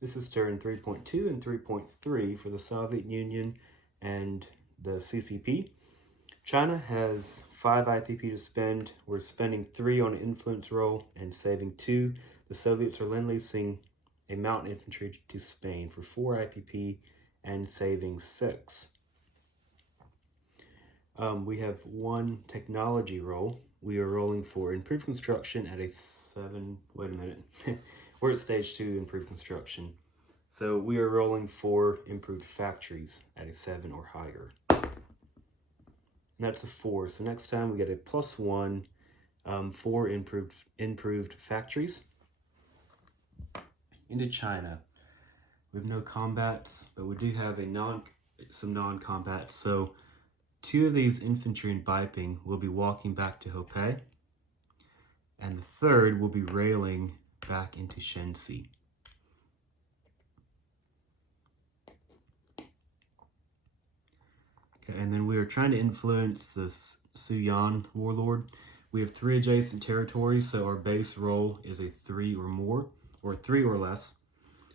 This is turn 3.2 and 3.3 for the Soviet Union and the CCP. China has 5 IPP to spend. We're spending 3 on an influence roll and saving 2. The Soviets are lend-leasing a mountain infantry to Spain for 4 IPP and saving 6. We have 1 technology roll. We are rolling for improved construction at a 7. Wait a minute. We're at stage 2, improved construction. So we are rolling for improved factories at a 7 or higher. And that's a 4. So next time we get a +1 for improved factories. Into China. We have no combats, but we do have some non-combat. So 2 of these infantry and Biping will be walking back to Hopei, and the 3rd will be railing back into Shenxi. Okay, and then we are trying to influence this Suyan warlord. We have 3 adjacent territories, so our base roll is a 3 or more, or 3 or less.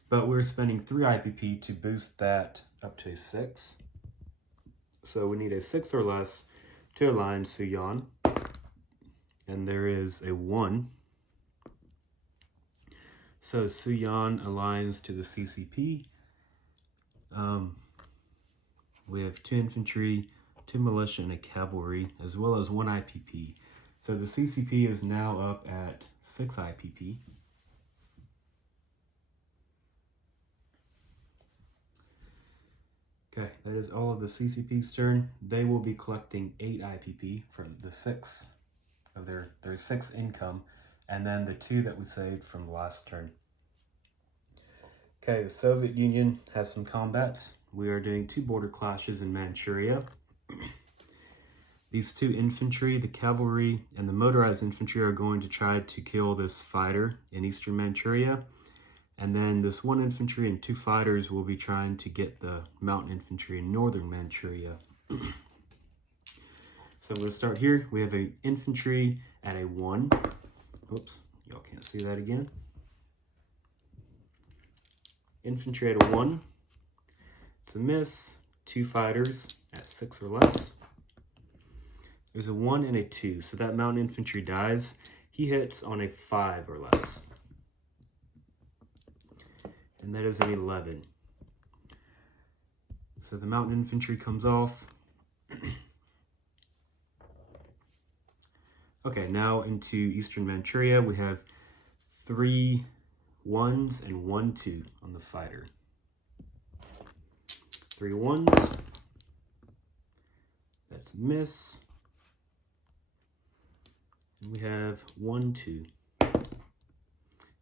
But we're spending 3 IPP to boost that up to a 6. So we need a 6 or less to align Suyan. And there is a 1. So Suyan aligns to the CCP. We have 2 infantry, 2 militia, and a cavalry, as well as 1 IPP. So the CCP is now up at 6 IPP. Okay, that is all of the CCP's turn. They will be collecting 8 IPP from the 6 of their 6 income, and then the 2 that we saved from the last turn. Okay, the Soviet Union has some combats. We are doing 2 border clashes in Manchuria. These 2 infantry, the cavalry, and the motorized infantry are going to try to kill this fighter in eastern Manchuria. And then this 1 infantry and 2 fighters will be trying to get the mountain infantry in northern Manchuria. So I'm going to start here. We have an infantry at a 1. Oops, y'all can't see that again. Infantry at a 1. It's a miss. 2 fighters at 6 or less. There's a 1 and a 2, so that mountain infantry dies. He hits on a 5 or less. And that is an 11. So the mountain infantry comes off. Okay, now into eastern Manchuria, we have 3 1s and 1 2 on the fighter. 3 1s. That's a miss. And we have 1 2.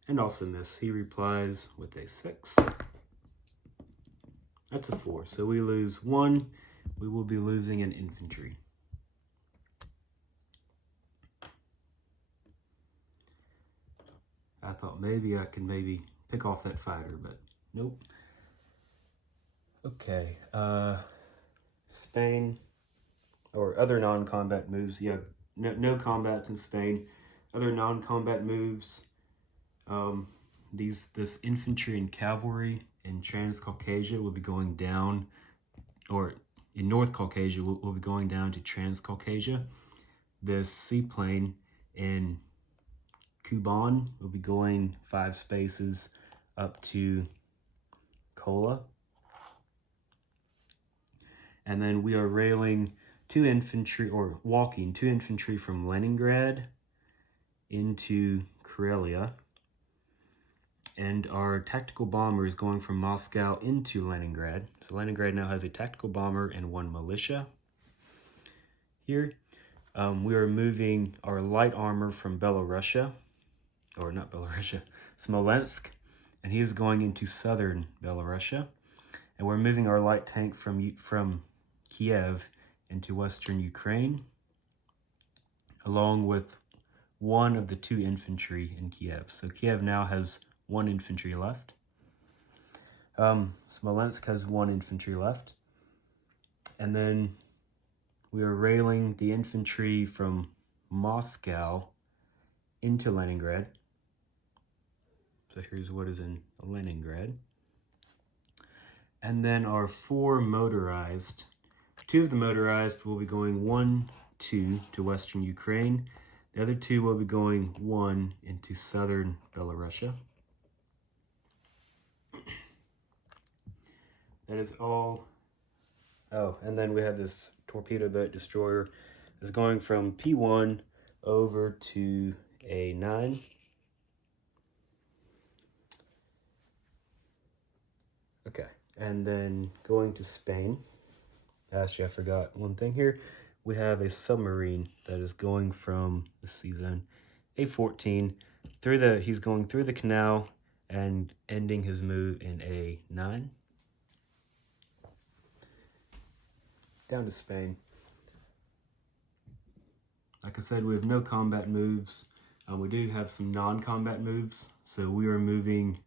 And also miss. He replies with a 6. That's a 4. So we lose 1. We will be losing an infantry. I thought maybe I could pick off that fighter, but nope. Okay. Spain, or other non-combat moves. Yeah, no combat in Spain. Other non-combat moves. This infantry and cavalry in Transcaucasia will be going down, or in North Caucasia will be going down to Transcaucasia. This seaplane in Kuban will be going 5 spaces up to Kola. And then we are railing 2 infantry, or walking 2 infantry from Leningrad into Karelia. And our tactical bomber is going from Moscow into Leningrad. So Leningrad now has a tactical bomber and 1 militia. Here, we are moving our light armor from Belarusia, or not Belarusia, Smolensk, and he is going into southern Belarusia. And we're moving our light tank from Kiev into western Ukraine, along with 1 of the 2 infantry in Kiev. So Kiev now has 1 infantry left. Smolensk has 1 infantry left. And then we are railing the infantry from Moscow into Leningrad. So here's what is in Leningrad. And then our 4 motorized. 2 of the motorized will be going 1, 2 to Western Ukraine. The other 2 will be going 1 into southern Belarusia. That is all. Oh, and then we have this torpedo boat destroyer that's going from P1 over to A9. Okay, and then going to Spain. Actually, I forgot one thing here. We have a submarine that is going from, let's see then, A14 he's going through the canal and ending his move in A9. Down to Spain. Like I said, we have no combat moves. We do have some non-combat moves. So we are moving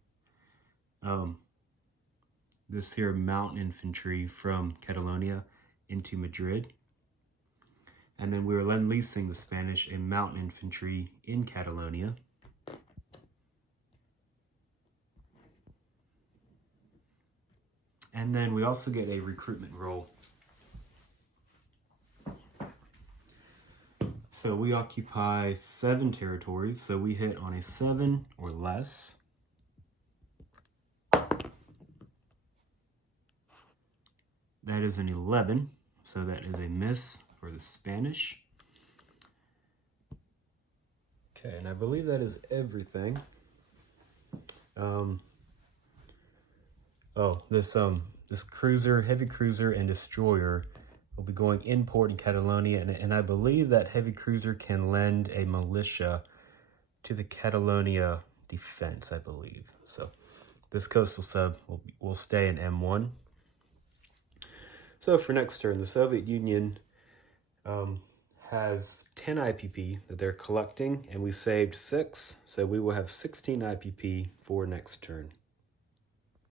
this here mountain infantry from Catalonia into Madrid. And then we are lend-leasing the Spanish a mountain infantry in Catalonia. And then we also get a recruitment role. So we occupy 7 territories, so we hit on a 7 or less. That is an 11, so that is a miss for the Spanish. Okay, and I believe that is everything. This cruiser, heavy cruiser, and destroyer will be going in port in Catalonia, and I believe that heavy cruiser can lend a militia to the Catalonia defense, I believe. So this coastal sub will stay in M1. So for next turn, the Soviet Union has 10 IPP that they're collecting, and we saved 6, so we will have 16 IPP for next turn.